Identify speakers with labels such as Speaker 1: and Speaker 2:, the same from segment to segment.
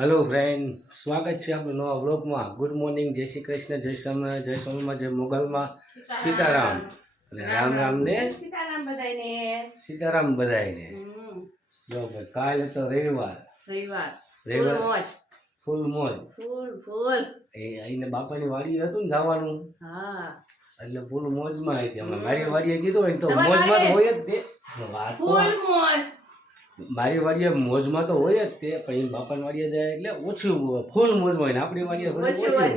Speaker 1: Hello friend સ્વાગત છે આપણું નવા બ્લોગમાં ગુડ મોર્નિંગ જય શ્રી કૃષ્ણ જય સ્વામિનારાયણ જય સ્વામીમાં જય મોગલમાં. સીતારામ. અને રામ રામને
Speaker 2: સીતારામ બધાયને.
Speaker 1: સીતારામ બધાયને. જો ભાઈ કાલે તો રવિવાર.
Speaker 2: રવિવાર.
Speaker 1: રવિવાર.
Speaker 2: મોજ.
Speaker 1: ફૂલ મોજ.
Speaker 2: ફૂલ ફૂલ.
Speaker 1: એ અહીંને બાપાની વાડી હતું ને જવાનું.
Speaker 2: હા.
Speaker 1: એટલે ફૂલ મોજમાં હતી હમણાં. મારી વાડીએ કીધું હોય તો મોજમાં તો હોય જ તે. વાત
Speaker 2: ફૂલ મોજ.
Speaker 1: મારી વાડીએ મોજમાં તો હોય જ તે પણ એ બાપાની વાડીએ જાય એટલે ઓછું. ફૂલ મોજ હોય ને આપણી વાડીએ.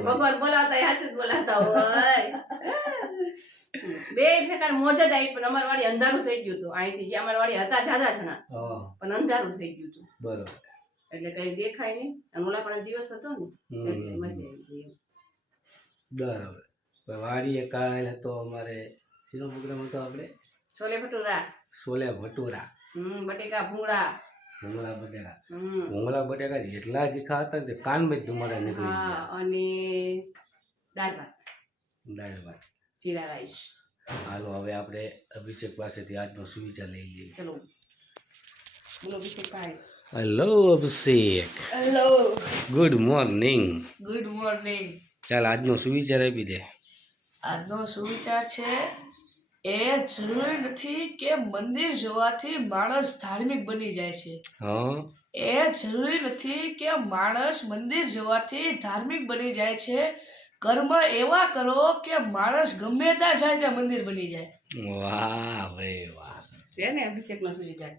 Speaker 2: ભગવાન બોલાવતા હાચું બોલાવતા હોય. બે ફેકાર મોજ જ આવી પણ અમારી વાડી અંધારું થઈ ગયું હતું. અહીંથી જે અમારી વાડી હતા જાજા જણા. પણ અંધારું થઈ ગયું હતું.
Speaker 1: બરોબર.
Speaker 2: એટલે કઈ દેખાય નહીં. અને ઓલા પણ દિવસ હતો ને એટલે મજા આવી ગઈ
Speaker 1: બરાબર. વાડીએ કાળ તો અમારે શીનો પ્રોગ્રામ હતો આપણે?
Speaker 2: છોલે ભટુરા.
Speaker 1: છોલે ભટુરા.
Speaker 2: હમ બટેકા ભૂંગળા.
Speaker 1: ભૂંગળા બટેકા. ભૂંગળા બટેકા જેટલા તીખા હતા ને તે કાનમાં ધુમાડા નીકળી
Speaker 2: હા
Speaker 1: ગયા.
Speaker 2: અને દાળ ભાત.
Speaker 1: દાળ ભાત.
Speaker 2: જીરા રાઈસ.
Speaker 1: હાલો હવે આપણે અભિષેક પાસેથી આજનો સુવિચાર લઈ લઈએ.
Speaker 2: ચલો. બોલો અભિષેક ભાઈ.
Speaker 1: Hello Abhishek.
Speaker 2: Hello.
Speaker 1: Good morning
Speaker 2: good morning
Speaker 1: ચાલ આજનો સુવિચાર આપી દે.
Speaker 3: આજનો સુવિચાર છે એ જરૂરી નથી કે મંદિર જવાથી માણસ ધાર્મિક બની જાય છે. એ જરૂરી નથી કે માણસ મંદિર જવાથી ધાર્મિક બની જાય છે. કર્મ એવા કરો કે માણસ ગમે ત્યાં જાય ત્યાં મંદિર બની જાય.
Speaker 1: વાહ ભાઈ વાહ.
Speaker 2: છે ને અભિષેક નો સુવિચાર?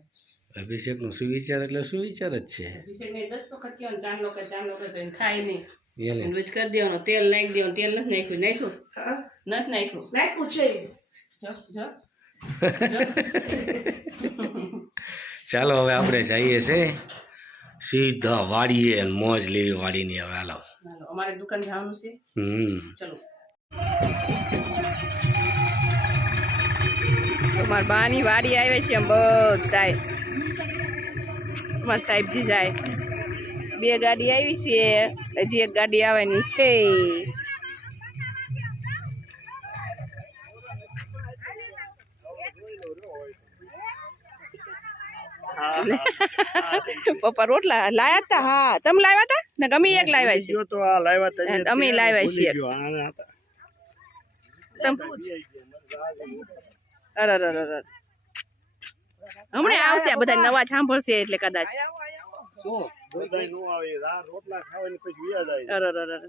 Speaker 1: અભિષેકનો સુવિચાર એટલે સુવિચાર જ છે?
Speaker 2: અભિષેક ને દસ વખત કયો ચાર કે ચાર લોકો તો થાય નહીં.
Speaker 1: એને
Speaker 2: કરી દેવાનો તેલ નાખી દેવાનું તેલ નથી નાખ્યું નાખ્યું? નથી નાખ્યું?
Speaker 3: નાખ્યું છે.
Speaker 1: ચાલો હવે આપણે જઈએ છે. સીધા વાડીએ મોજ લેવી વાડીની હવે હાલો.
Speaker 2: અમારે દુકાન જવાનું છે.
Speaker 1: હમ.
Speaker 2: ચલો. અમારા બાની વાડી આવે છે એમ બધા અમારા સાહેબજી જાય. બે ગાડી આવી છે. હજી એક ગાડી આવવાની છે. પપ્પા રોટલા લાયા હતા હા. તમે લાવ્યા હતા ને ગમે એક લાવ્યા છે. અમે લાવ્યા છીએ અરે અરે અરે અરે. હમણાં આવશે બધા નવા સાંભળશે એટલે કદાચ. અરે અરે અરે.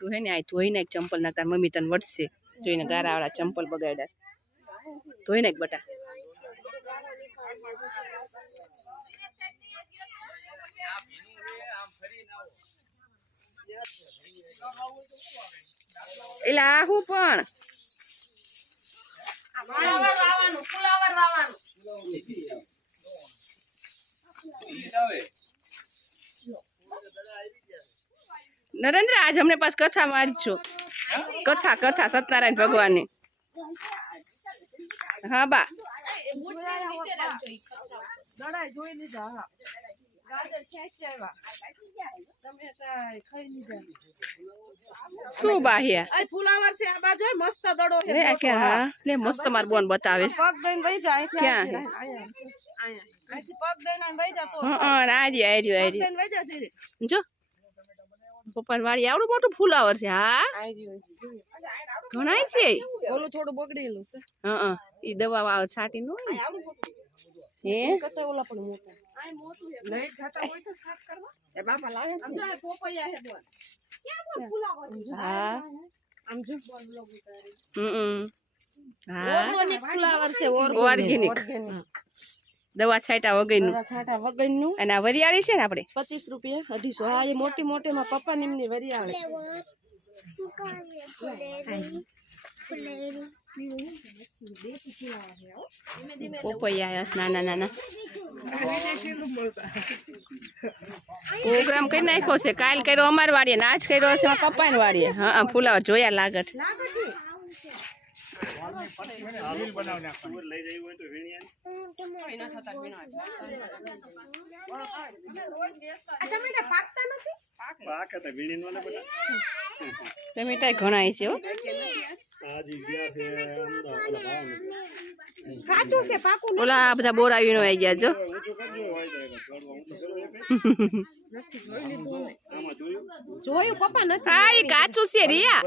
Speaker 2: તું હે ને આ ધોઈ નાખ ચંપલ ના તાર મમ્મી તને વટશે જોઈને ગારા વાળા ચંપલ બગાડ્યા ધોઈ નાખ બટા. એટલે આ હું પણ? નરેન્દ્ર આજ અમને પાસ કથા વાંચજો કથા કથા સત્યનારાયણ ભગવાનની. હા બા. શું બાહ્યા
Speaker 4: ફુલાવર છે આ બાજુ મસ્ત દડો છે
Speaker 2: કે હા? લે મસ્ત માર બોન બતાવે છે.
Speaker 4: પગ દઈને વહી જાય
Speaker 2: ક્યાં? હે?
Speaker 4: અહીંથી પગ દઈને વહી જતો
Speaker 2: હા હા જો. પપ્પાની વાડી આવડું મોટું ફુલાવર છે હા? ઘણાય છે?
Speaker 4: ઓલું થોડું બગડેલું છે.
Speaker 2: હા હા. ઈ દવા છાટી નો હે?
Speaker 4: કતે ઓલા પણ મોટા. લઈ જતા હોય તો સાફ કરવા. એ બાપા લાવે આમ પોપૈયા હે બોલ ક્યાં બોલ ફુલાવર?
Speaker 2: હા.
Speaker 4: આમ જો
Speaker 2: હમ. હા.
Speaker 4: ઓર્ગેનિક ફુલાવર છે
Speaker 2: ઓર્ગેનિક. દવા છાંટા વગરનું.
Speaker 4: છાટા વગરનું.
Speaker 2: અને આ વરિયાળી છે ને આપણે?
Speaker 4: પચીસ રૂપિયા અઢીસો. હા એ મોટી મોટી માં પપ્પા નિમની વરિયાળી.
Speaker 2: પોપૈયા નાના નાના. પ્રોગ્રામ કરી નાખ્યો છે. કાલ કર્યો અમાર વાડીએ ને આજ કર્યો છે પપ્પાની વાડીએ. હા ફુલાવર જોયા લાગત.
Speaker 4: ના છે. ટમેટા પાકતા નથી
Speaker 5: પાકે તો વીણી નો ને બધા
Speaker 2: ટમેટા ઘણા છે હો.
Speaker 5: આજી ગયા છે
Speaker 4: કાચું છે પાકું
Speaker 2: ઓલા બધા બોર આવીને આવી ગયા
Speaker 5: આમાં જોયું
Speaker 4: પપ્પા નથી.
Speaker 2: કાચું છે રિયા.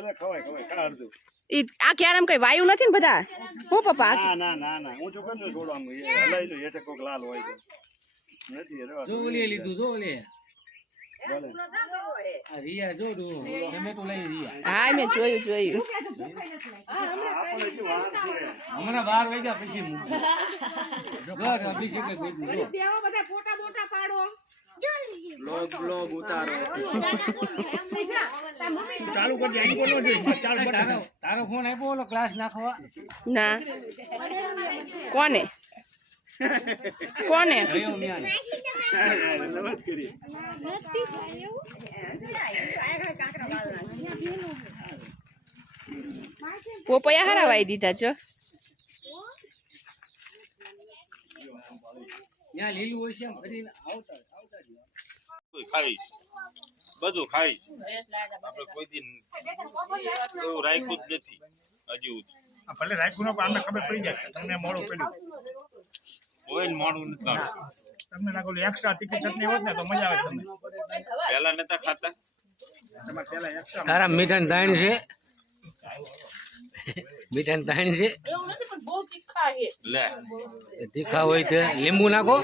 Speaker 2: ઈ આ ક્યારેમ કઈ વાયુ નથી ને બધા? હું પપ્પા
Speaker 5: ના ના ના ના હું છોકરો ને આમ એ હલાઈ તો હેઠે કોક લાલ હોય તો. નથી રેવા
Speaker 1: જો ઓલી લીધું જો ઓલી
Speaker 5: ભલે.
Speaker 1: આ રિયા જો તું ટમેટો લઈ રિયા.
Speaker 2: હા મેં જોયું જોયું.
Speaker 5: આપણે શું વાર છે
Speaker 1: હમણાં બાર વાગ્યા પછી મૂકી. જો અભિષેકે
Speaker 4: ફોટા મોટા પાડો
Speaker 5: ચાલુ કરી દે બોલો છે ચાલુ
Speaker 1: તારો તારો ફોન આપ્યો ઓલો ક્લાસ નાખવા.
Speaker 2: ના. કોને? કોને?
Speaker 1: પોપયા ન્યા
Speaker 5: નમત કરી
Speaker 2: પોપૈયા હારા વાઈ દીધા છો.
Speaker 1: ત્યાં લીલું હોય છે ફરીને આવતા
Speaker 6: ખાઈશ બધું ખાઈશ આપણે કોઈ દિન એવું રાખ્યું જ નથી. હજુ
Speaker 5: ભલે રાખ્યું પણ અમને ખબર પડી જાય. તમને મોડું પડ્યું.
Speaker 6: કોઈ મોડું નથી
Speaker 5: તમને લાગો એક્સ્ટ્રા તીખી ચટણી હોત ને તો મજા આવે તમને.
Speaker 6: પહેલા નતા ખાતા?
Speaker 5: તમારે પેલા
Speaker 1: તારા મીઠાની તાણ છે. મીઠાની તાણ છે.
Speaker 3: એવું નથી પણ બહુ તીખા છે.
Speaker 6: લે.
Speaker 1: તીખા હોય તો. લીંબુ નાખો.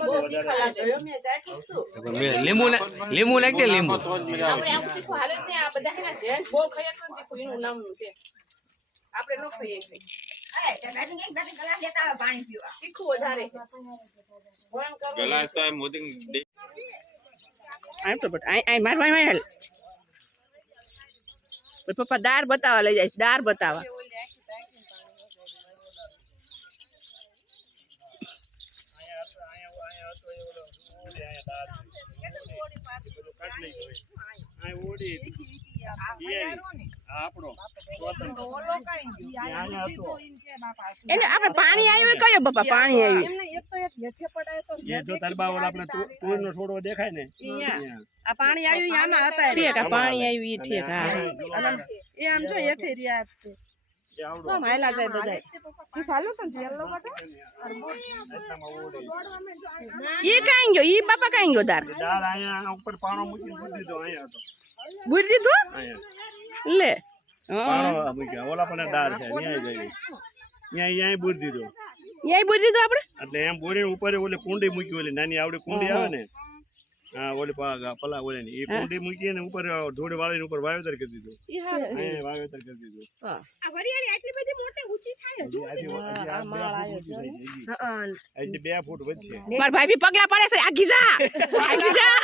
Speaker 3: બહુ તીખા લાગે. હવે મેં ચાખ્યું હતું.
Speaker 1: તો. પણ લીંબુ ના લીંબુ નાખ દે લીંબુ.
Speaker 6: તો જ મજા આવે
Speaker 3: આપણે આવું તીખું હાલે. જ નહીં આ બધા હેના જેન્ટ્સ બહુ ખાઈએ તો તીખું એનું નામનું છે આપણે ન ખાઈએ કઈ તીખું વધારે છે. વળણ કરવું
Speaker 6: પેલા તો એમ મોદી
Speaker 2: આમ તો બટ આઈ આઈ માર માર માર પપ્પા દાર બતાવવા લઈ જાય છે દાર બતાવવા એને આપણે પાણી આવ્યું એ કયો પપ્પા પાણી આવ્યું.
Speaker 5: આપણે છોડવો દેખાય ને.
Speaker 4: અહીંયા. આ પાણી આવ્યું આમાં હતા
Speaker 2: ઠીક આ પાણી આવ્યું એ ઠીક હા.
Speaker 4: એ આમ જો હેઠે રહ્યા જાય બધાય. તું ચાલુ તો
Speaker 2: ઈ કાંઈ ગયો ઈ બાપા કાઈ ગયો દાર
Speaker 5: ઉપર પાણો મૂકી દીધો હતો
Speaker 2: બુરી દીધું? લે.
Speaker 5: પાણો મૂક્યા ઓલા પણ દાળ છે ન્યાય જાય. ત્યાં અહીંયા બુર દીધો.
Speaker 2: યાય બુરી દીધું આપણે?
Speaker 5: એટલે એમ બોરી ઉપર ઓલી કુંડી મૂકી ઓલી નાની આવડી કુંડી આવે ને હા ઓલી પા- પલા ઓલે ની એ કુંડી મૂકી ને ઉપર ધૂળ વાળીને ઉપર વાવેતર કરી દીધું. અહીંયા વાવેતર કરી દીધું.
Speaker 4: આ વરિયાળી આટલી બધી મોટી ઊંચી થાય? હજુ
Speaker 5: આ માળ આવ્યો છે.
Speaker 4: હા
Speaker 5: એટલે 2 ફૂટ વધશે.
Speaker 2: મારા ભાઈ બી પગલા પડે છે. આ ગીજા! આ ગીજા!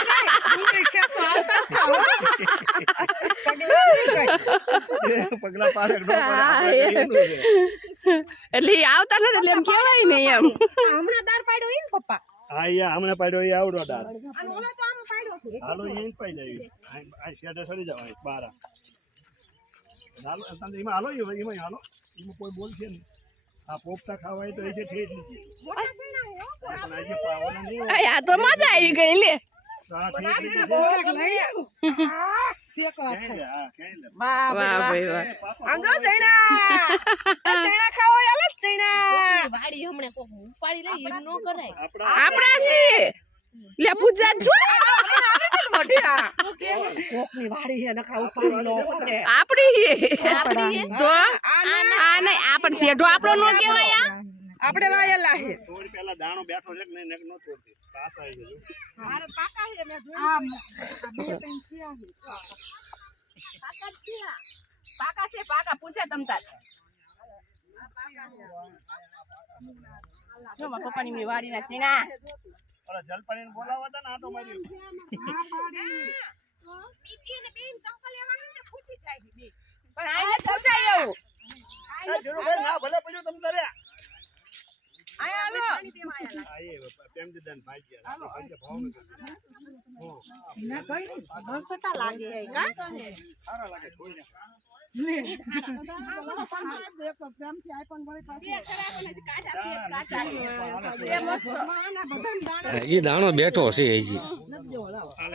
Speaker 5: પગલા પાડે
Speaker 2: એ. એટલે આવતા નથી એટલે એમ કહેવાય ને એમ.
Speaker 4: હમણાં દાર પાડ્યો ઈ ને પપ્પા.
Speaker 5: હા અહીંયા હમણાં પાડ્યો એ આવડો દાળ
Speaker 4: અને ઓલો તો આમ પાડ્યો છે
Speaker 5: હાલો એ પાઈ જાય. આ- શેડે સડી જવાય બાર. હાલો એમાં હાલો એમાં એમાં હાલો. એમાં કોઈ બોલશે ને આ પોપતા ખાવાય તો એ જે ઠેઠ આ
Speaker 2: તો મજા આવી ગઈ લે.
Speaker 5: તો આ ઠેઠ છે. લે,
Speaker 4: જો
Speaker 5: આપણા
Speaker 2: આપણા છે પૂજા છો આપણી છે. તો આ નહીં આ પણ શેઢો આપણો નો કહેવાય આ.
Speaker 4: આપણે વાયેલા હે
Speaker 5: થોડી પહેલા દાણો બેઠો છે કે નહીં નો ન છોડતી પાસ આવી ગયો
Speaker 4: મારે પાકા હે મે જોઈ આ બે ત્રણ થયા હે
Speaker 2: પાકા છે પાકા. પૂછે તમ તાર. જો મારા પપ્પાની મેં વાડીના ચીના
Speaker 5: ઓલા જલપાણીને બોલાવવા હતા ને આટો માર્યો.
Speaker 2: પણ આને પૂછાય એવું.
Speaker 5: ના ભલે પડ્યું તમ તારે.
Speaker 4: ના કઈ લાગે. હે કા
Speaker 5: સારા લાગે કોઈ ને
Speaker 1: હજી દાણો બેઠો છે હજી.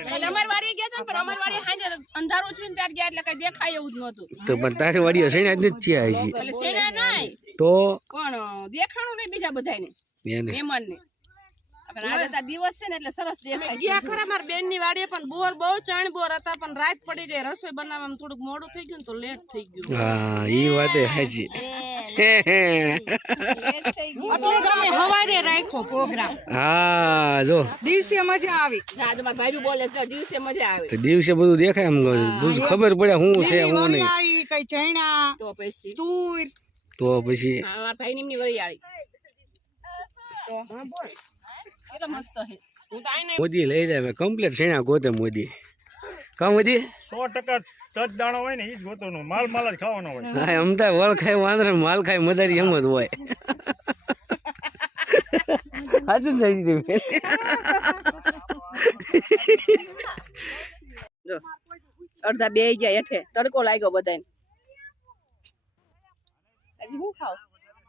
Speaker 2: એટલે અમારી વાડીએ ગયા હતા ને, પણ અમારી વાડીએ સાંજે ને ત્યારે ગયા એટલે કઈ દેખાય એવું જ નહોતું.
Speaker 1: તો પણ તારી વાડી હસણ્યા જ નથી હજી.
Speaker 2: એટલે
Speaker 1: તો?
Speaker 2: દેખાણું નહીં બીજા બધાને
Speaker 1: એને
Speaker 2: મહેમાન ને આજે તાર દિવસ છે ને એટલે સરસ દેખાય
Speaker 4: ગયા ખરા મારા બેનની વાડીએ પણ બોર બહુ ચણ બોર હતા પણ રાત પડી ગઈ રસોઈ બનાવવામાં થોડુંક મોડું થઈ ગયું તો લેટ થઈ ગયું.
Speaker 1: હા એ વાત સાચી
Speaker 4: એટલે જ અમે હવારે રાખ્યો પ્રોગ્રામ.
Speaker 1: હા જો.
Speaker 4: દિવસે મજા આવી.
Speaker 2: આજે મારા ભાઈ બી બોલે દિવસે મજા આવે.
Speaker 1: દિવસે બધું દેખાય એમ ખબર પડે શું છે હું નહીં.
Speaker 4: કઈ ચણા
Speaker 2: તો પછી?
Speaker 4: તુર.
Speaker 1: તો પછી?
Speaker 2: હા, ભાઈ ની વરિયાળી
Speaker 1: મોદી લઈ જાય કમ્પ્લીટ શેણા ગોતે મોદી? કા મોદી?
Speaker 5: સો ટકા તજ દાણો હોય ને એ જ ગોતવાનો. માલ માલ જ ખાવાનો હોય.
Speaker 1: હા એમ થાય વળ ખાય વાંદરા માલ ખાય મદારી એમ જ હોય. સાચું થઈ ગયું
Speaker 2: અડધા બે ગયા હેઠે. તડકો લાગ્યો બધાને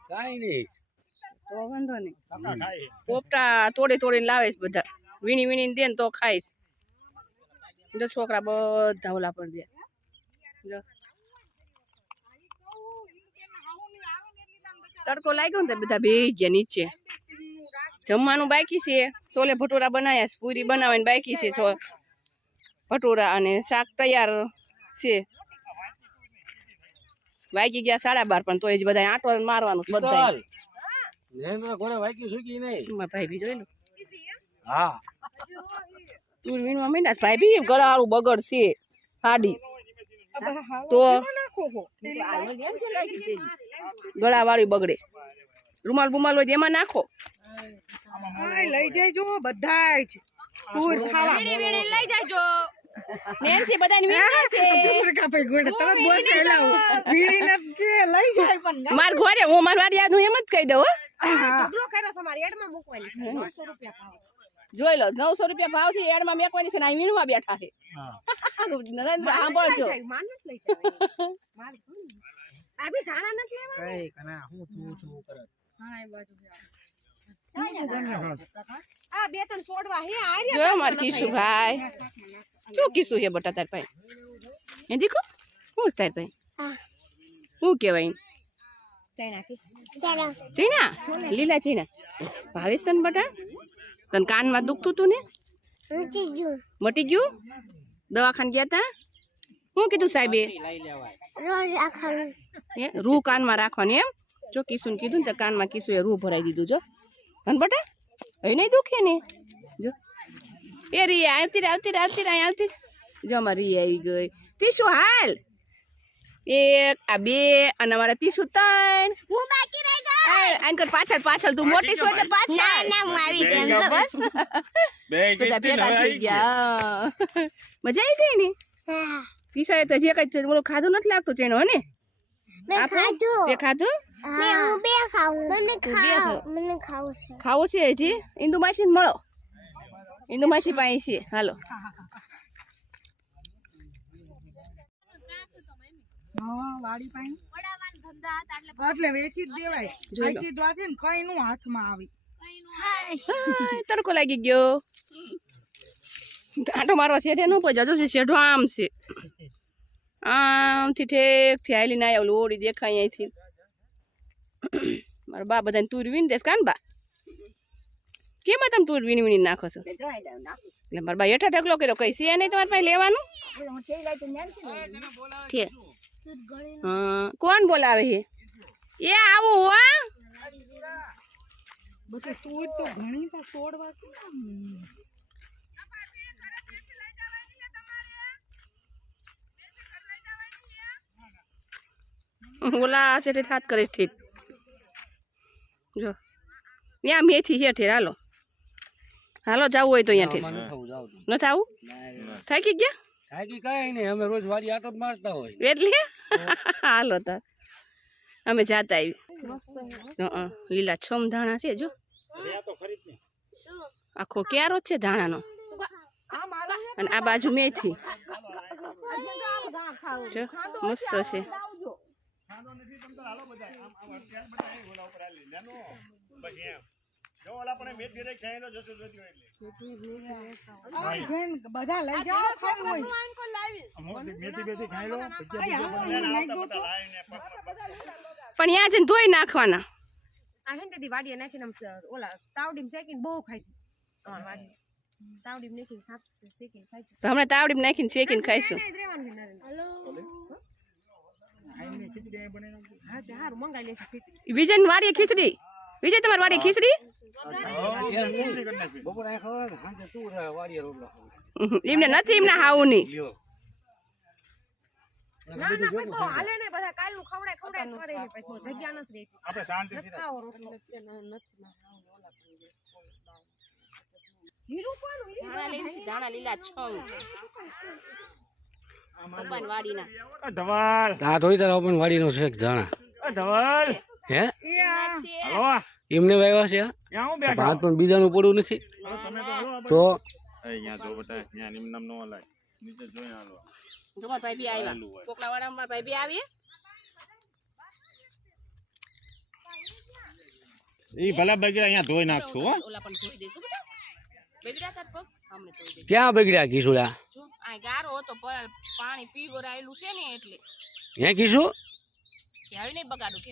Speaker 1: કાઈ નહીં.
Speaker 2: તો વાંધો નહીં. પોપટા તોડી તોડીને લાવે છે બધા. વીણી વીણીને દે ને તો ખાઈશ જો છોકરા બધા ઓલા પર દે. જો. તડકો લાગ્યો ને બધા બે ગયા નીચે. જમવાનું બાકી છે. છોલે ભટુરા બનાવ્યા છે. પૂરી બનાવીને બાકી છે છો ભટુરા અને શાક તૈયાર છે. વાગી ગયા સાડા બાર પણ તોય જ બધા આંટો મારવાનું બધા
Speaker 1: નરેન્દ્ર ઘોડે વાંકી સુકી નહીં.
Speaker 2: મારા ભાઈ બી જોઈ લો.
Speaker 1: હા.
Speaker 2: તું વીણવા માંડ્યા ભાઈ બી ગળાવાળું બગડ છે. હાડી. તો ગળાવાળી બગડે. રૂમાલ બુમાલ હોય એમાં નાખો.
Speaker 4: લઈ જઈજો બધાય જ. તુર ખાવા.
Speaker 2: વીણી વીણી લઈ જાજો નેન્સી બધાને વીણી છે.
Speaker 4: ભાઈ ગોડે તરત બોલશે લાવો. વીણીને લઈ જાય પણ
Speaker 2: માર ઘરે હું માર વાડી યાદ હું એમ જ કહી દઉં હો. જોઈ લો નવસો રૂપિયા ભાવ છે એડમાં મેકવાની છે ને અહીં વીણવા બેઠા છે. નરેન્દ્ર સાંભળજો. જો માર કીશું ભાઈ. શું કીશું હે બટા તાર ભાઈ? એ દીકો શું છે તાર ભાઈ? શું કહેવાય? ચીણા? લીલા ચીણા. ભાવેશ તને બટા? તને કાનમાં દુખતું તું ને? મટી ગયું. દવાખાને ગયા તા? શું કીધું સાહેબે? રૂ કાનમાં રાખવાની એમ? જો કિસુને કીધું ને તો કાનમાં એ રૂ ભરાઈ દીધું જો. અને બટા? એ નહીં દુખે ને? જો. એ રી આવતી આવતી આવતી આવતી. જો અમારી આવી ગઈ. તીસુ હાલ! એક આ બે અને અમારા તીસુ ત્રણ. હું બાકી રહી ગયો આન કર પાછળ પાછળ તું મોટી છો એટલે પાછળ. ના હું આવી ગઈ. બસ.
Speaker 6: બે
Speaker 2: બધા ભેગા થઈ ગયા. મજા આવી ગઈ ને? તીસાએ તો જે કઈ ઓલું ખાધું નથી લાગતું ચેણો હે ને? ખાધું. તે ખાધું? ખાવ. ખાવું. છે. હજી? ઇન્દુ માસી મળો. ઇન્દુ માસી પાસે છે હાલો.
Speaker 4: વાડી પાણી. એટલે વેચી જ દેવાય. વેચી જ ને કઈ નું હાથમાં આવી.
Speaker 2: તડકો લાગી ગયો. આટો મારવા શેઠે નો પહોંચે છે શેઠો આમ છે. આમથી ઠેકથી આવેલી ના ઓલું ઓળી દેખાય અહીંથી. મારા બા બધાને તુર વીણી દેશ કાન બા? કેમ તમે તુર વીણી વીણી નાખો છો? એટલે મારા બા હેઠા ઢગલો કર્યો. કઈ છે નહીં તમારે પાસે લેવાનું? હા કોણ બોલાવે છે એ આવું હો
Speaker 4: બધું તુર તો ઘણી તો છોડવા
Speaker 2: ઓલા શેઠે થાત કરે ઠીક જો ત્યાં મેથી છે ઠેર હાલો હાલો જવું હોય તો અહીંયા ઠેર ન થાવું થાકી ગયા
Speaker 1: થાકી કઈ નહીં અમે રોજ વાડી આટો જ મારતા હોય.
Speaker 2: એટલે? હાલો તાર અમે જાતા આવી લીલા છમ ધાણા છે જો. આખો ક્યારો છે ધાણાનો. અને આ બાજુ મેથી. જો મસ્ત છે.
Speaker 5: પછી જો ઓલા પણ મેટ ઘરે ખાઈને જશે જોતી એટલે.
Speaker 4: બધા લઈ જાઓ ખાવું હોય.
Speaker 5: મેથી બેથી ખાઈ લો
Speaker 4: દો
Speaker 2: પણ ત્યાં જઈને ધોઈ નાખવાના.
Speaker 7: આ હે ને વાડીએ નાખીને આમ ઓલા તાવડીમ શેકીને બહુ ખાઈ વાડી તાવડીમાં નાખીને સાફ શેકીને ખાઈ
Speaker 2: તો હમણાં તાવડીમ નાખીને શેકીને ખાઈશું. વિજન વાડીએ ખીચડી? વિજય તમારી વાડી ખીચડી? એમને નથી એમને હાવું
Speaker 7: ના.
Speaker 2: છે લીલા પપ્પાની વાડીના.
Speaker 5: ધવાલ.
Speaker 1: થોડી તારા પણ વાડીનો શેક ધાણા.
Speaker 5: ધવાલ.
Speaker 1: હે? એમને વાવ્યા છે ભાત પણ બીજાનું પડવું નથી. તો
Speaker 6: ભલા બગડ્યા અહીંયા ધોઈ નાખશું
Speaker 1: ક્યાં બગડ્યા કિશોડા?
Speaker 2: આ ગારો હતો પણ પીવરાયેલું છે ને એટલે.
Speaker 1: હે કિશુ?
Speaker 2: કે નહીં બગાડું કે?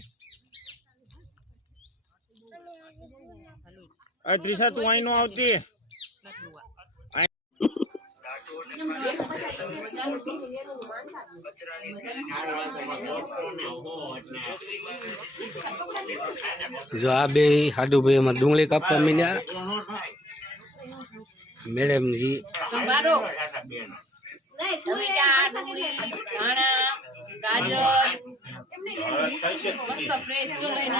Speaker 6: આ ત્રિષા તું અહીં નો આવતી.
Speaker 1: જો આ બે હાડુભાઈ એમાં ડુંગળી કાપવા મીડ્યા. મેડમજી
Speaker 2: ગાજર. મસ્ત ફ્રેશ જો લઈને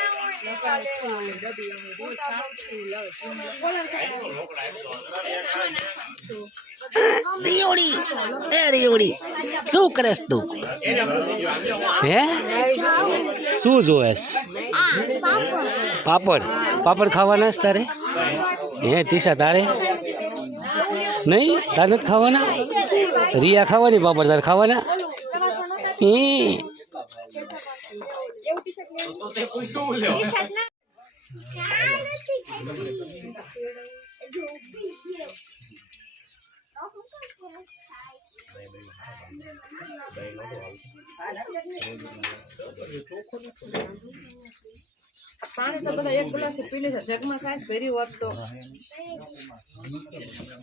Speaker 1: દિયોડી. એ દિયોડી. શું કરેશ તું? હે? શું જોવેસ પાપડ. પાપડ ખાવાના છે તારે? હે ટીસા તારે? નહીં? તારે નથી ખાવાના? રિયા ખાવાની, પાપડ તારે ખાવાના? હે?
Speaker 4: પાણી તો બધા એક ગ્લાસ પી લે છે જગમાં સાસ ભરી હોત તો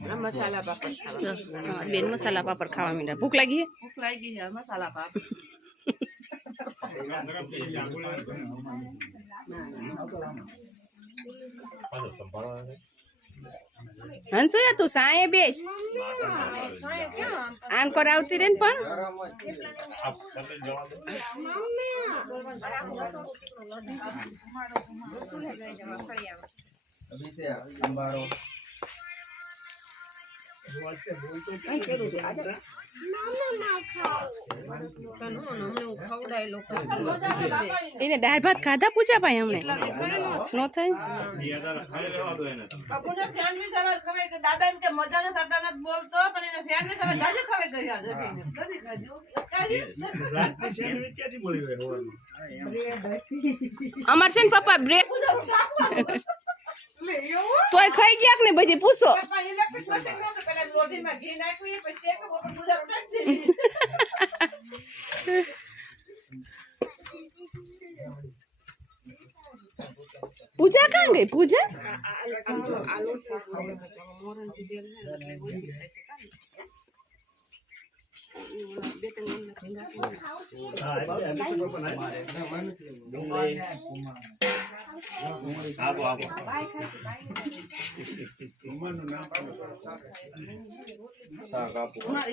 Speaker 4: આ મસાલા પાપડ ખાવા
Speaker 2: હા, બેન મસાલા પાપડ ખાવા માંડ્યા ભૂખ લાગી હે?
Speaker 4: ભૂખ લાગી છે મસાલા પાપડ
Speaker 2: હંસુ તું સાંય બેસ. આન કરાવતી રે ને પણ. એને દાળ ભાત ખાધા પૂજા ભાઈ અમે નો થાય? અમાર છે ને પપ્પા બ્રેક તોય ખાઈ ગયા કે ને બધી પૂછો. પૂજા કાં ગઈ? પૂજા?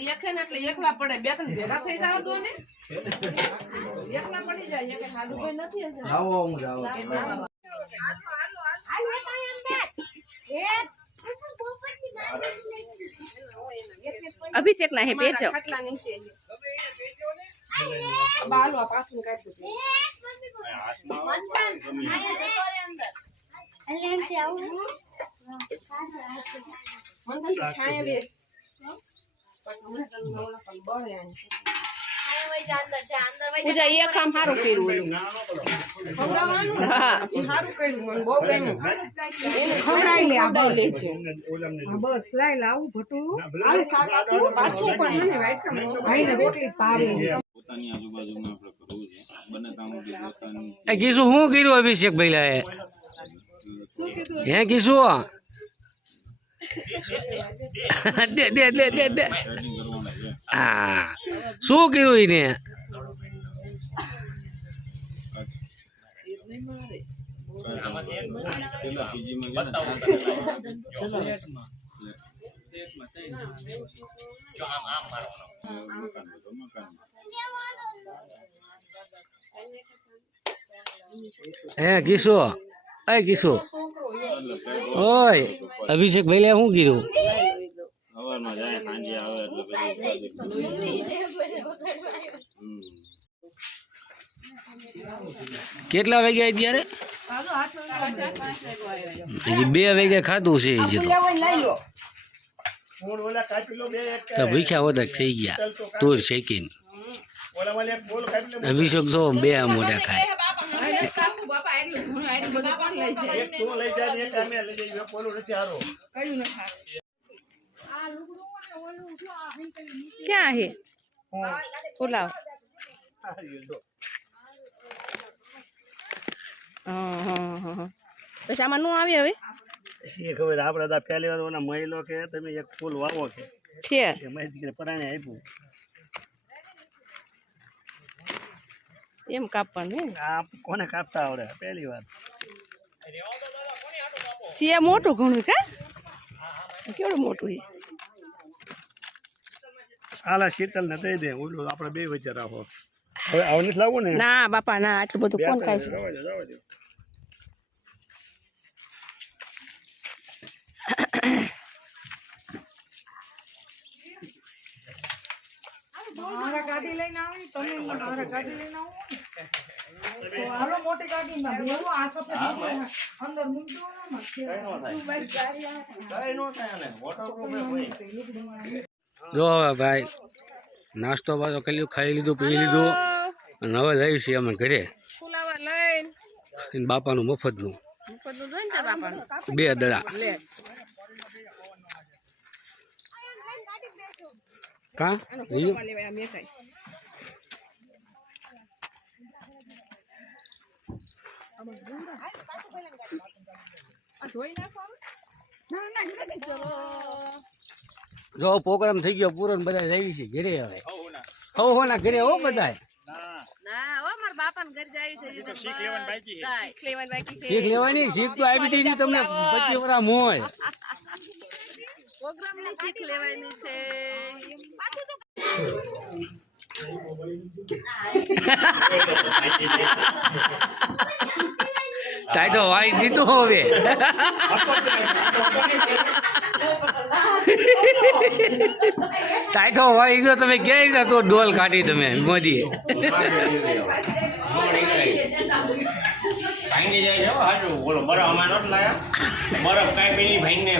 Speaker 4: એકે ને એટલે એકલા પડે. બે ત્રણ ભેગા થઈ જાવ તો ને. એકલા પડી જાય. એક હાડું નથી
Speaker 1: આવો હું જાવ
Speaker 2: અભિષેક ના હે
Speaker 7: બેચો બાલો પાછું કાઢી દીધું.
Speaker 2: પૂજા એ કામ સારું કર્યું ઓલું હા
Speaker 8: બસ લાઈ લાવું ભટું હાલે શાક આપું પાછું પણ મને વાઈટ કામ ભાઈને રોટલી જ ભાવે
Speaker 6: પોતાની આજુબાજુમાં આપણે કરવું છે. બને ત્યાં સુધી પોતાની
Speaker 1: એ કીશું શું કર્યું અભિષેક ભાઈ હે કીશું દે દે દે દે દે. હા. શું કર્યું એને. હે કીશું એ કીશું
Speaker 6: એટલે પેટ્રોલ
Speaker 1: ઓય અભિષેક ભાઈ શું કર્યું
Speaker 6: સવારમાં જાય સાંજે આવે એટલે પછી હમ.
Speaker 1: કેટલા વાગ્યા અત્યારે હજી બે વાગ્યા ખાધું છે હજી તો
Speaker 5: ફોન ઓલા કાપી લો બે એક
Speaker 1: તો ભૂખ્યા વધક થઈ ગયા તૂર શેકીને
Speaker 5: ઓલા વાલે એક બોલ કાપી લો
Speaker 1: અભિષેક જો બે મોટા ખાય
Speaker 5: એક તું લઈ જા ને એક અમે લઈ જઈએ બોલું નથી હારો.
Speaker 2: ક્યાં હે. ઓલા હા હા હા હા. પછી આમાં નું આવે હવે?
Speaker 5: એ ખબર આપડે તો પહેલી વાર ઓલા મહિલો કે તમે એક ફૂલ વાવો કે
Speaker 2: છે.
Speaker 5: કે મારી દીકરી પરાણે આપ્યું.
Speaker 2: એમ કાપવાનું હે
Speaker 5: આ કોને કાપતા આવડે? પહેલી વાર
Speaker 2: છે મોટું ઘણું કા કેવડું મોટું એ
Speaker 5: આલા શીતલ ને દઈ દે ઓલું આપણે બે વચ્ચે રાખો. હવે આવું નથી લાવવું ને?
Speaker 2: ના બાપા ના આટલું બધું કોણ ખાય છે
Speaker 8: ગાડી લઈને આવી તમે મારા ગાડી લઈને આવો. હાલો મોટી ગાડીમાં બેહો. આ સફેદ અંદર મૂકજો દો ને તું મારી ગાડી આ
Speaker 5: કઈ નો થાય ને વોટરપ્રૂફ હોય
Speaker 1: જો હવે ભાઈ નાસ્તો બાસ્તો કરી ખાઈ લીધું પી લીધું. અને હવે લઈ છીએ અમે ઘરે. એને બાપાનું મફતનું. બે દડા.
Speaker 2: લે.
Speaker 1: કા લીધું
Speaker 2: લેવાય આમ એકાય
Speaker 1: જો પ્રોગ્રામ થઈ ગયો પૂરો બધા જઈ છે ઘરે હવે. હો હો ના ઘરે હો બધા
Speaker 2: ના હો મારા બાપાને ઘર જાય છે. તો શીખ લેવાની શીખ લેવાની બાકી છે.
Speaker 1: શીખ લેવાની? શીખ તો આવી દીધી તમને પચીસ વર્ષ મોય
Speaker 2: પ્રોગ્રામની શીખ લેવાની છે.
Speaker 1: તાય તો વાઈ દીધું હવે. તાય તો વાઈ ગયો તમે ક્યાં દીધા તો ડોલ કાઢી તમે મોદી
Speaker 9: ભાંગી જાય છે હો, બોલો. બરફ અમારે નહોતું લાયા? બરફ કાંઈ પેલી ભાંગીને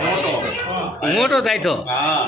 Speaker 9: મોટો.
Speaker 1: મોટો થાય તો.
Speaker 9: હા.